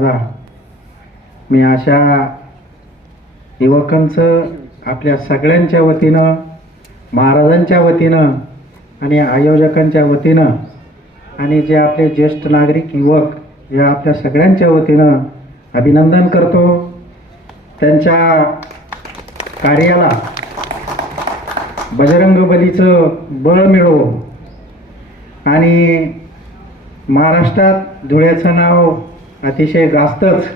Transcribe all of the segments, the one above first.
स्पर्धा मी अशा युवकांचं आपल्या सगळ्यांच्या वतीनं महाराजांच्या वतीनं आणि आयोजकांच्या वतीनं आणि जे आपले ज्येष्ठ नागरिक युवक या आपल्या सगळ्यांच्या वतीनं अभिनंदन करतो. त्यांच्या कार्याला बजरंग बलीचं बळ मिळो. आणि महाराष्ट्रात धुळ्याचं नाव अतिशय जास्तच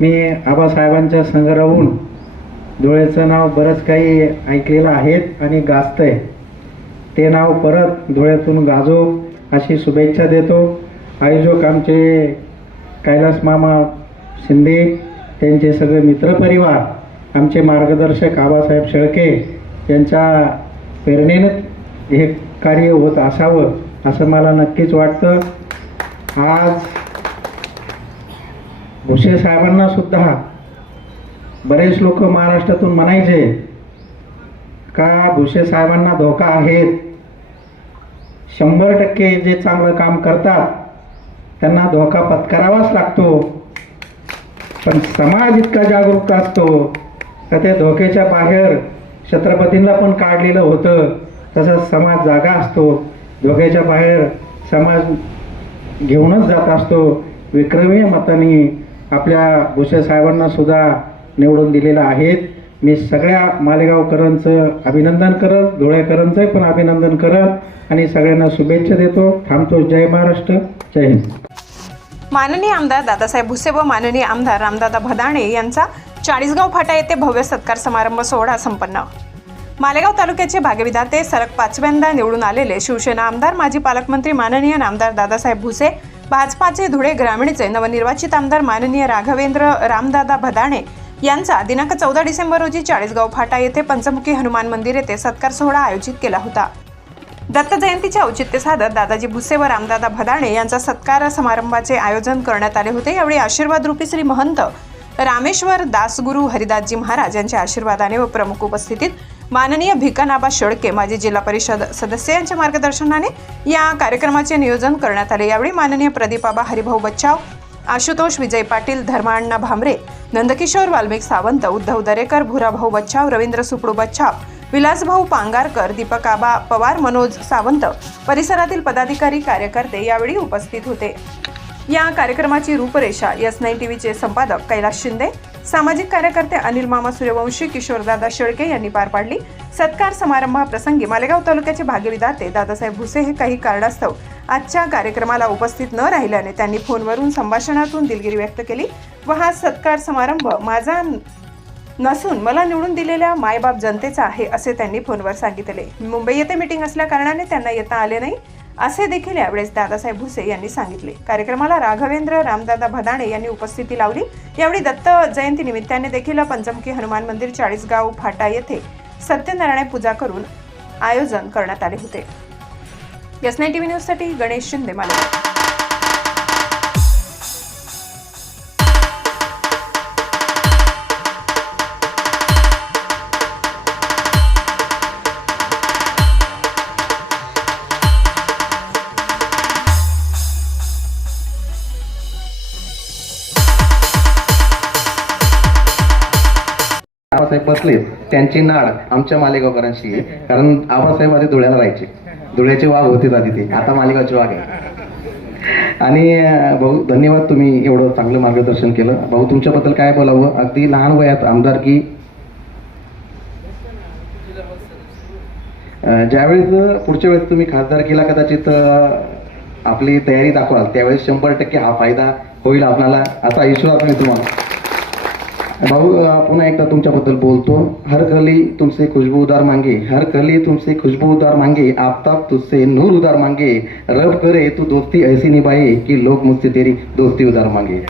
मी आबासाहेबांच्या संग राहून धुळ्याचं नाव बरंच काही ऐकलेलं आहेत आणि गाजतंय ते नाव परत धुळ्यातून गाजो अशी शुभेच्छा देतो. आयोजक आमचे कैलास मामा शिंदे त्यांचे सगळे मित्रपरिवार आमचे मार्गदर्शक आबासाहेब शेळके यांच्या प्रेरणेनं हे कार्य होत असावं असं मला नक्कीच वाटतं. आज भुसे साहेबांना सुद्धा बरेच लोक महाराष्ट्रातून म्हणायचे का भुसे साहेबांना धोका आहेत शंभर टक्के जे चांगलं काम करतात त्यांना धोका पत्करावाच लागतो. पण समाज इतका जागरूक असतो तर त्या धोक्याच्या बाहेर छत्रपतींना पण काढलेलं होतं. तसंच समाज जागा असतो धोक्याच्या बाहेर समाज घेऊनच जात असतो. विक्रमी मतांनी आपल्या भुसे साहेबांना सुद्धा निवडून दिलेलं आहेत. मी सगळ्या मालेगावकरांचं अभिनंदन करत धुळेकरांचं पण अभिनंदन करत आणि सगळ्यांना शुभेच्छा देतो. थांबतो. जय महाराष्ट्र. जय हिंद. माननीय आमदार दादासाहेब भुसे व माननीय आमदार रामदादा भदाणे यांचा चाळीसगाव फाटा येथे भव्य सत्कार समारंभ सोहळा संपन्न. मालेगाव तालुक्याचे भाग्यविधाते सलग पाचव्यांदा निवडून आलेले शिवसेना आमदार माजी पालकमंत्री माननीय नामदार दादासाहेब भुसे भाजपाचे धुळे ग्रामीणचे नवनिर्वाचित आमदार माननीय राघवेंद्र रामदादा भदाणे यांचा दिनांक चौदा डिसेंबर रोजी चाळीसगाव फाटा येथे पंचमुखी हनुमान मंदिर येथे सत्कार सोहळा आयोजित केला होता. दत्त जयंतीचे औचित्य साधत दादाजी भुसे व रामदादा भदाणे यांचा सत्कार समारंभाचे आयोजन करण्यात आले होते. यावेळी आशीर्वाद रूपी श्री महंत रामेश्वर दासगुरू हरिदासजी महाराज यांच्या आशीर्वादाने व प्रमुख उपस्थितीत माननीय भिकानाबा शेळके माजी जिल्हा परिषद सदस्य यांच्या मार्गदर्शनाने या कार्यक्रमाचे नियोजन करण्यात आले. यावेळी माननीय प्रदीपाबा हरिभाऊ बच्चाव आशुतोष विजय पाटील धर्माण्णा भामरे नंदकिशोर वाल्मिक सावंत उद्धव दरेकर भुराभाऊ बच्चाव रवींद्र सुपडू बच्चाव विलासभाऊ पांगारकर दीपक आबा पवार मनोज सावंत परिसरातील पदाधिकारी कार्यकर्ते यावेळी उपस्थित होते. या कार्यक्रमाची रूपरेषा एस नाईन टीव्हीचे संपादक कैलास शिंदे सामाजिक कार्यकर्ते अनिल मामा सूर्यवंशी किशोरदादा शेळके यांनी पार पाडली. सत्कार समारंभाप्रसंगी मालेगाव तालुक्याचे भागीदाते दादासाहेब भुसे हे काही कारणास्तव आजच्या कार्यक्रमाला उपस्थित न राहिल्याने त्यांनी फोनवरून संभाषणातून दिलगिरी व्यक्त केली व हा सत्कार समारंभ माझा नसून मला निवडून दिलेल्या मायबाप जनतेचा आहे असे त्यांनी फोनवर सांगितले. मुंबई येथे मीटिंग असल्या कारणाने त्यांना येता आले नाही. असे देखील यावेळेस दादासाहेब भुसे यांनी सांगितले. कार्यक्रमाला राघवेंद्र रामदादा भदाणे यांनी उपस्थिती लावली. यावेळी दत्त जयंती निमित्ताने देखील पंचमुखी हनुमान मंदिर चाळीसगाव फाटा येथे सत्यनारायण पूजा करून आयोजन करण्यात आले होते. एस नाईन टीव्ही न्यूजसाठी गणेश शिंदे मालेगाव. आबासाहेब बसलेत त्यांची नाड आमच्या मालेगावकरांशी आहे. कारण आबासाहेब आधी धुळ्याला राहायचे. धुळ्याचे वाघ होते आधी ते. आता मालेगावचे वाघ आहे. आणि भाऊ धन्यवाद तुम्ही एवढं चांगलं मार्गदर्शन केलं. भाऊ तुमच्याबद्दल काय बोलावं? अगदी लहान वयात आमदारकी ज्यावेळेस पुढच्या वेळेस तुम्ही खासदारकीला कदाचित आपली तयारी दाखवाल त्यावेळेस शंभर टक्के हा फायदा होईल आपल्याला असा विश्वास मी तुम्हाला. भाऊ पुन्हा एकदा तुमच्याबद्दल बोलतो. हर गली तुमसे खुशबूदार मांगे. हर गली तुमसे खुशबूदार मांगे. आफ्ताब तुझसे नूर उदार मांगे. रब करे तू दोस्ती ऐसी निभाए की लोग मुझसे तेरी दोस्ती उदार मांगे।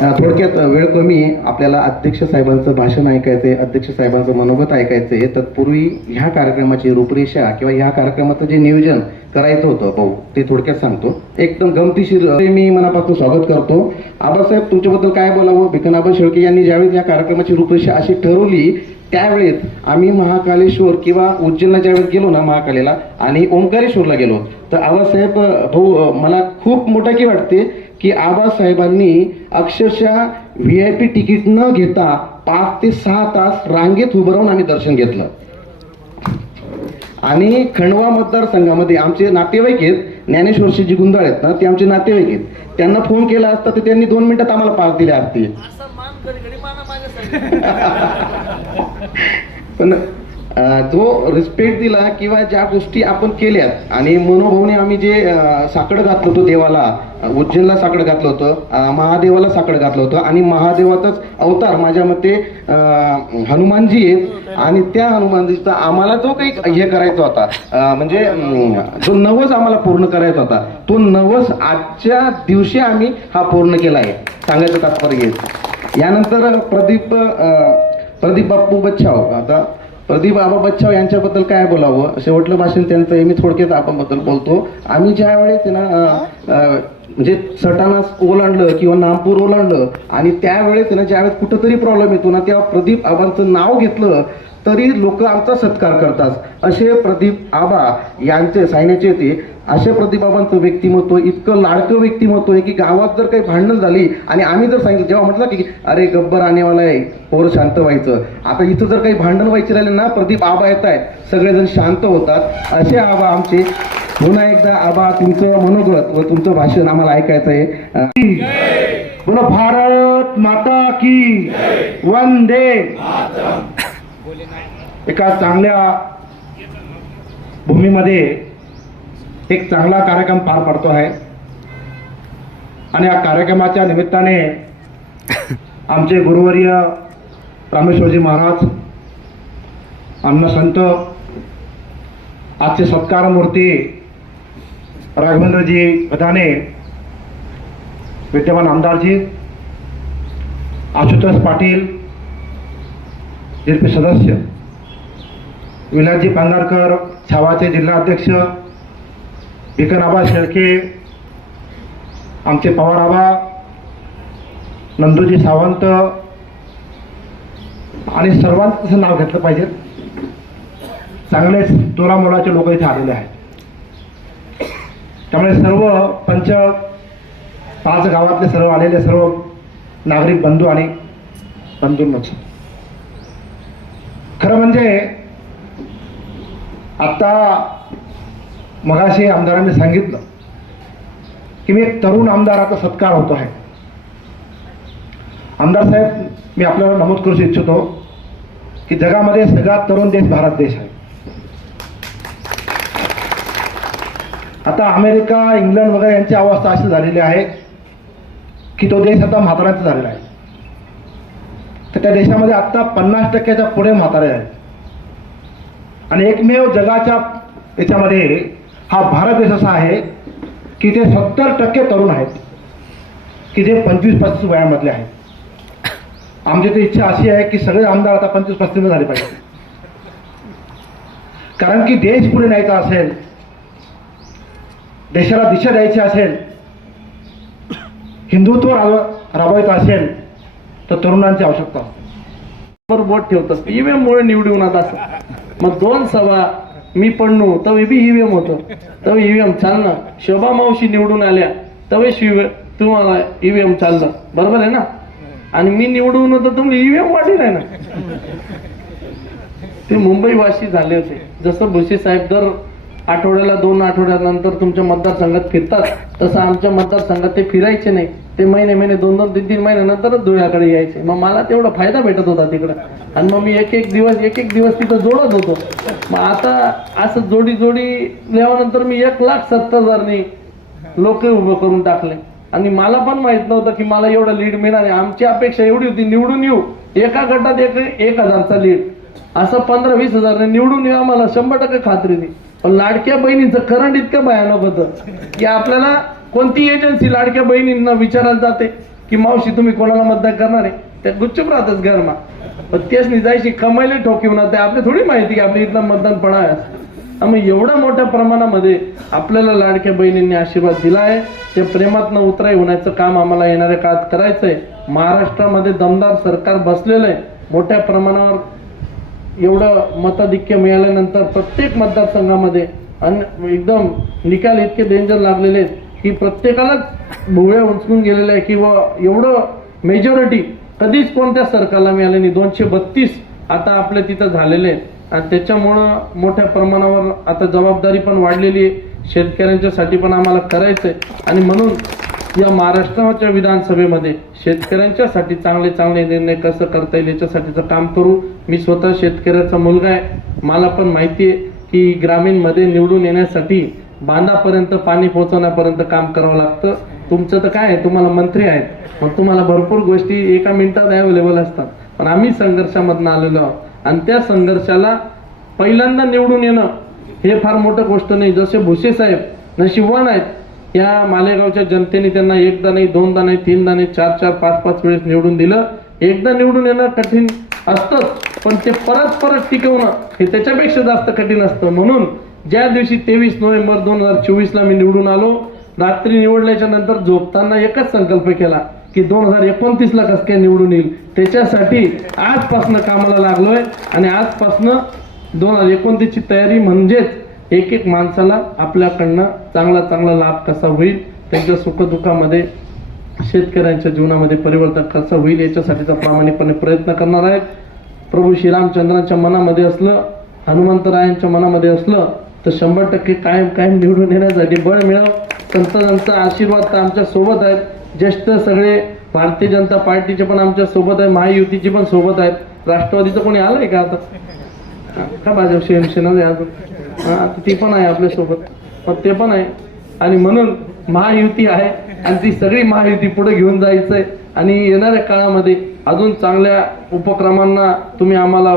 थोडक्यात वेळ कमी आहे. आपल्याला अध्यक्ष साहेबांचं भाषण ऐकायचंय अध्यक्ष साहेबांचं मनोगत ऐकायचंय. तत्पूर्वी ह्या कार्यक्रमाची रूपरेषा किंवा ह्या कार्यक्रमाचं जे नियोजन करायचं होतं भाऊ ते थोडक्यात सांगतो. एकदम गमतीशीर मी मनापासून स्वागत करतो. आबासाहेब तुमच्याबद्दल काय बोलावं? भिकनाबा शेळके यांनी ज्यावेळेस या कार्यक्रमाची रूपरेषा अशी ठरवली त्यावेळेस आम्ही महाकालेश्वर किंवा उज्जैनला ज्यावेळेस गेलो ना महाकालेला आणि ओंकारेश्वरला गेलो. तर आबासाहेब भाऊ मला खूप मोठा की वाटते की आबासाहेबांनी अक्षरशः व्ही आय पी तिकीट न घेता पाच ते सहा तास रांगेत उभं राहून आम्ही दर्शन घेतलं. आणि खंडवा मतदारसंघामध्ये आमचे नातेवाईक आहेत ज्ञानेश्वरशी गुंजाळ आहेत ना ते आमचे नातेवाईक आहेत. त्यांना फोन केला असता तर त्यांनी दोन मिनिटात आम्हाला पास दिले असते. पण जो रिस्पेक्ट दिला किंवा ज्या गोष्टी आपण केल्यात. आणि मनोभावने आम्ही जे अं, साकडं घातलं होतं देवाला उज्जैनला साकडं घातलं होतं महादेवाला साकडं घातलं होतं. आणि महादेवाचाच अवतार माझ्या मते हनुमानजी आहेत. आणि त्या हनुमानजीचा आम्हाला जो काही हे करायचा होता म्हणजे जो नवस आम्हाला पूर्ण करायचा होता तो नवस आजच्या दिवशी आम्ही हा पूर्ण केला आहे. सांगायचं तात्पर्य यानंतर प्रदीप प्रदीप बाप्पू बच्छाव. आता प्रदीप बाबा बच्चाव यांच्याबद्दल काय बोलावं? शेवटलं भाषण त्यांचं आहे मी थोडक्यात आबाबद्दल बोलतो. आम्ही ज्या वेळेस ना म्हणजे सटाणा ओलांडलं किंवा नामपूर ओलांडलं आणि त्यावेळेस ना ज्यावेळेस कुठंतरी प्रॉब्लेम येतो ना तेव्हा प्रदीप आबांचं नाव घेतलं तरी लोक आमचा सत्कार करतात. असे प्रदीप आबा यांचे सायन्याचे ते असे प्रतिभावंत व्यक्तिमत्व इतकं लाडकं व्यक्तिमत्व आहे की गावात जर काही भांडण झाली आणि आम्ही जर सांगितलं जेव्हा म्हटलं की अरे गब्बर आणेवाला आहे पोरं शांत व्हायचं. आता इथं जर काही भांडण व्हायचे राहिले ना प्रदीप आबा येत आहेत. सगळेजण शांत होतात. असे आबा आमचे. पुन्हा एकदा आबा तुमचं मनोगत व तुमचं भाषण आम्हाला ऐकायचं आहे. अं, बोलो भारत माता की वंदे. एका चांगल्या भूमीमध्ये एक चांगला कार्यक्रम पार पडतो आहे. आणि या कार्यक्रमाच्या निमित्ताने आमचे गुरुवर्य रामेश्वरजी महाराज अन्नसंत आजचे सत्कार मूर्ती राघवेंद्रजी गदाने विद्यमान आमदारजी आशुतोष पाटील जेपी सदस्य विलासजी पांगारकर छावाचे जिल्हाध्यक्ष भिकनाबा शेळके आमचे पवाराबा नंदूजी सावंत आणि सर्वांचं नाव घेतलं पाहिजे. चांगलेच तोरामोलाचे लोक इथे आलेले आहेत. त्यामुळे सर्व पंच पाच गावातले सर्व आलेले सर्व नागरिक बंधू आणि बंधूंच खरं म्हणजे आता मगाशी आमदारांनी सांगितलं की मी एक तरुण आमदाराचा सत्कार होतो आहे. आमदार साहेब मी आपल्याला नमूद करू इच्छितो की जगामध्ये सगळ्यात तरुण देश भारत देश आहे. आता अमेरिका इंग्लंड वगैरे यांची अवस्था अशी झालेली आहे की तो देश आता म्हाताऱ्यांचा झालेला आहे. तर त्या देशामध्ये आत्ता पन्नास टक्क्याच्या पुढे म्हातारे आहेत. आणि एकमेव जगाच्या याच्यामध्ये हा भारत देश असा आहे की ते सत्तर टक्के तरुण आहेत की जे पंचवीस पस्तीस वयामधले आहेत. आमची तर इच्छा अशी आहे की सगळे आमदार आता पंचवीस पस्तीस झाले पाहिजे. कारण की देश पुढे न्यायचा असेल देशाला दिशा द्यायची असेल हिंदुत्व राब राबवायचं असेल तर तरुणांची आवश्यकता असते. बोट ठेवतात. ईव्हीएम मुळे निवडून आता मग दोन सभा मी पडणू तवे बी ईव्हीएम होतं. तवे ईव्हीएम चालणं. शोभा मावशी निवडून आल्या तवे शिव तुम्हाला ईव्हीएम चाललं. बरोबर आहे ना? आणि मी निवडून होतो तुम्ही ईव्हीएम वाटी नाही ना? ते मुंबईवासी झाले होते. जसं भुसे साहेब दर आठवड्याला दोन आठवड्यानंतर तुमच्या मतदारसंघात फिरतात. तसं आमच्या मतदारसंघात ते फिरायचे नाही. ते महिने महिने दोन दोन तीन तीन महिन्यानंतरच धुळ्याकडे यायचे. मग मला तेवढा फायदा भेटत होता तिकडं. आणि मग मी एक एक दिवस एक एक दिवस तिथं जोडत होतो. मग आता असं जोडी जोडी लिहाल्यानंतर मी एक लाख सत्तर हजारनी लोक उभं करून टाकले. आणि मला पण माहीत नव्हतं की मला एवढं लीड मिळणार आहे आमची अपेक्षा एवढी होती निवडून येऊ. एका गटात एक एक हजारचा लीड. असं पंधरा वीस हजार निवडून येऊ आम्हाला शंभर टक्के खात्री दिली पण लाडक्या बहिणींचं करंट इतकं भयानक होतं की आपल्याला कोणती एजन्सी लाडक्या बहिणींना विचारायला जाते की मावशी तुम्ही कोणाला मतदान करणार आहे? त्या गुच्चूप राहतच घरमा पण तेच निजायची कमाईले कमाईला ठोकीव ते आपली थोडी माहिती की आपल्या इथलं मतदान पडा आहे. मग एवढ्या मोठ्या प्रमाणामध्ये आपल्याला लाडक्या बहिणींनी आशीर्वाद दिला आहे. ते प्रेमातनं उतराई होण्याचं काम आम्हाला येणाऱ्या काळात करायचं आहे महाराष्ट्रामध्ये दमदार सरकार बसलेलं आहे. मोठ्या प्रमाणावर एवढं मताधिक्य मिळाल्यानंतर प्रत्येक मतदारसंघामध्ये अन एकदम निकाल इतके डेंजर लागलेले आहेत की प्रत्येकालाच भोवळ्या उचलून गेलेल्या आहे किंवा एवढं मेजॉरिटी कधीच कोणत्या सरकारला मिळाले नाही. दोनशे बत्तीस आता आपले तिथं झालेले आहेत. आणि त्याच्यामुळं मोठ्या प्रमाणावर आता जबाबदारी पण वाढलेली आहे. शेतकऱ्यांच्यासाठी पण आम्हाला करायचं आहे आणि म्हणून या महाराष्ट्राच्या विधानसभेमध्ये शेतकऱ्यांच्यासाठी चांगले चांगले निर्णय कसं करता येईल याच्यासाठीचं काम करू मी स्वतः शेतकऱ्याचा मुलगा आहे. मला पण माहिती आहे की ग्रामीणमध्ये निवडून येण्यासाठी बांधापर्यंत पाणी पोहोचवण्यापर्यंत काम करावं लागतं. तुमचं तर काय आहे? तुम्हाला मंत्री आहेत. मग तुम्हाला भरपूर गोष्टी एका मिनिटात अवेलेबल असतात. पण आम्ही संघर्षामधनं आलेलो आहोत. आणि त्या संघर्षाला पहिल्यांदा निवडून येणं हे फार मोठं गोष्ट नाही. जसे भुसे साहेब नशिबवान आहेत या मालेगावच्या जनतेने त्यांना एकदा नाही दोनदा नाही तीनदा नाही चार चार पाच पाच वेळेस निवडून दिलं. एकदा निवडून येणं कठीण असतंच पण ते परत परत टिकवणं हे त्याच्यापेक्षा जास्त कठीण असतं. म्हणून ज्या दिवशी तेवीस नोव्हेंबर दोन हजार चोवीसला मी निवडून आलो रात्री निवडल्याच्या नंतर झोपताना एकच संकल्प केला की दोन हजार एकोणतीसला कसं काय निवडून येईल? त्याच्यासाठी आजपासनं कामाला लागलोय आणि आजपासनं दोन हजार एकोणतीसची तयारी म्हणजेच एक एक माणसाला आपल्याकडनं चांगला चांगला लाभ कसा होईल त्यांच्या सुखदुःखामध्ये शेतकऱ्यांच्या जीवनामध्ये परिवर्तन कसं होईल याच्यासाठीचा प्रामाणिकपणे प्रयत्न करणार आहेत. प्रभू श्रीरामचंद्रांच्या मनामध्ये असलं हनुमंतरायांच्या मनामध्ये असलं तर शंभर टक्के कायम कायम निवडून येण्यासाठी बळ मिळव. संतांचा आशीर्वाद तर आमच्यासोबत आहेत. ज्येष्ठ सगळे भारतीय जनता पार्टीचे पण आमच्यासोबत आहे महायुतीची पण सोबत आहेत. राष्ट्रवादीचं कोणी आलंय का आता? का भाजप शिवसेना अजून? हा, ती पण आहे आपल्यासोबत मग ते पण आहे. आणि म्हणून महायुती आहे आणि ती सगळी महायुती पुढे घेऊन जायचंय. आणि येणाऱ्या काळामध्ये अजून चांगल्या उपक्रमांना तुम्ही आम्हाला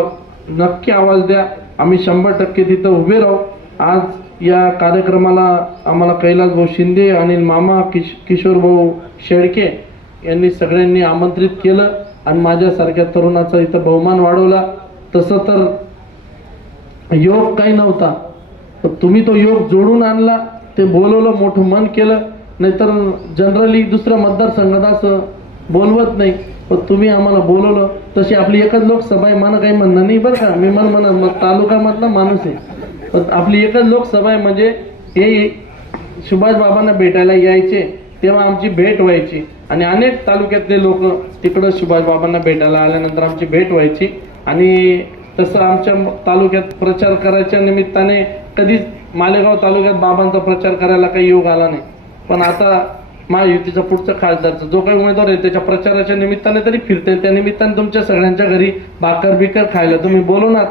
नक्की आवाज द्या. आम्ही शंभर टक्के तिथं उभे राहू. आज या कार्यक्रमाला आम्हाला कैलास भाऊ शिंदे आणि मामा किश किशोर भाऊ शेळके यांनी सगळ्यांनी आमंत्रित केलं आणि माझ्यासारख्या तरुणाचा इथं बहुमान वाढवला. तसं तर योग काही नव्हता. तर तुम्ही तो योग जोडून आणला ते बोलवलं मोठं मन केलं. नाहीतर जनरली दुसऱ्या मतदारसंघात असं बोलवत नाही. पण तुम्ही आम्हाला बोलवलं. तशी आपली एकच लोकसभा आहे मला काही म्हणणं नाही बरं का. मी मन म्हणत मग तालुक्यामधला माणूस आहे. पण आपली एकच लोकसभा आहे म्हणजे हे सुभाष बाबांना भेटायला यायचे तेव्हा आमची भेट व्हायची. आणि अनेक तालुक्यातले लोक तिकडं सुभाष बाबांना भेटायला आल्यानंतर आमची भेट व्हायची. आणि तसं आमच्या तालुक्यात प्रचार करायच्या निमित्ताने कधीच मालेगाव तालुक्यात बाबांचा प्रचार करायला काही योग आला नाही. पण आता महायुतीचा पुढचा खासदारचा जो काही उमेदवार आहे त्याच्या प्रचाराच्या निमित्ताने तरी फिरते त्या निमित्ताने तुमच्या सगळ्यांच्या घरी भाकर बिकर खायला तुम्ही बोलवणार?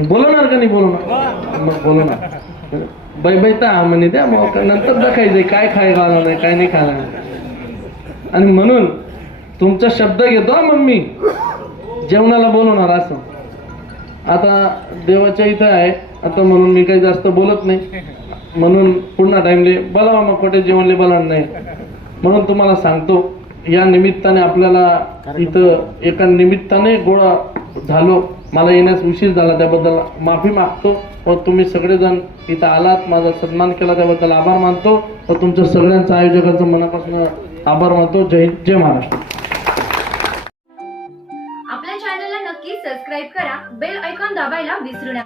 बोलवणार का नाही बोलवणार? मग बोलवणार. बाई बाई तर हा म्हणे द्या मग नंतर दाखायचंय काय खायला आलं नाही काय नाही खायला आणि म्हणून तुमचा शब्द घेतो मम्मी. मग मी जेवणाला बोलवणार असं. आता देवाच्या इथं आहे आता म्हणून मी काही जास्त बोलत नाही. म्हणून पुन्हा टाइमले बोलावा मग कुठे जेवणले बोलावणार नाही. म्हणून तुम्हाला सांगतो या निमित्ताने आपल्याला इथं एका निमित्ताने गोळा झालो. मला येण्यास उशीर झाला त्याबद्दल माफी मागतो व तुम्ही सगळेजण इथं आलात. माझा सन्मान केला त्याबद्दल आभार मानतो व तुमच्या सगळ्यांचं आयोजकांचं मनापासून आभार मानतो. जय जय महाराष्ट्र.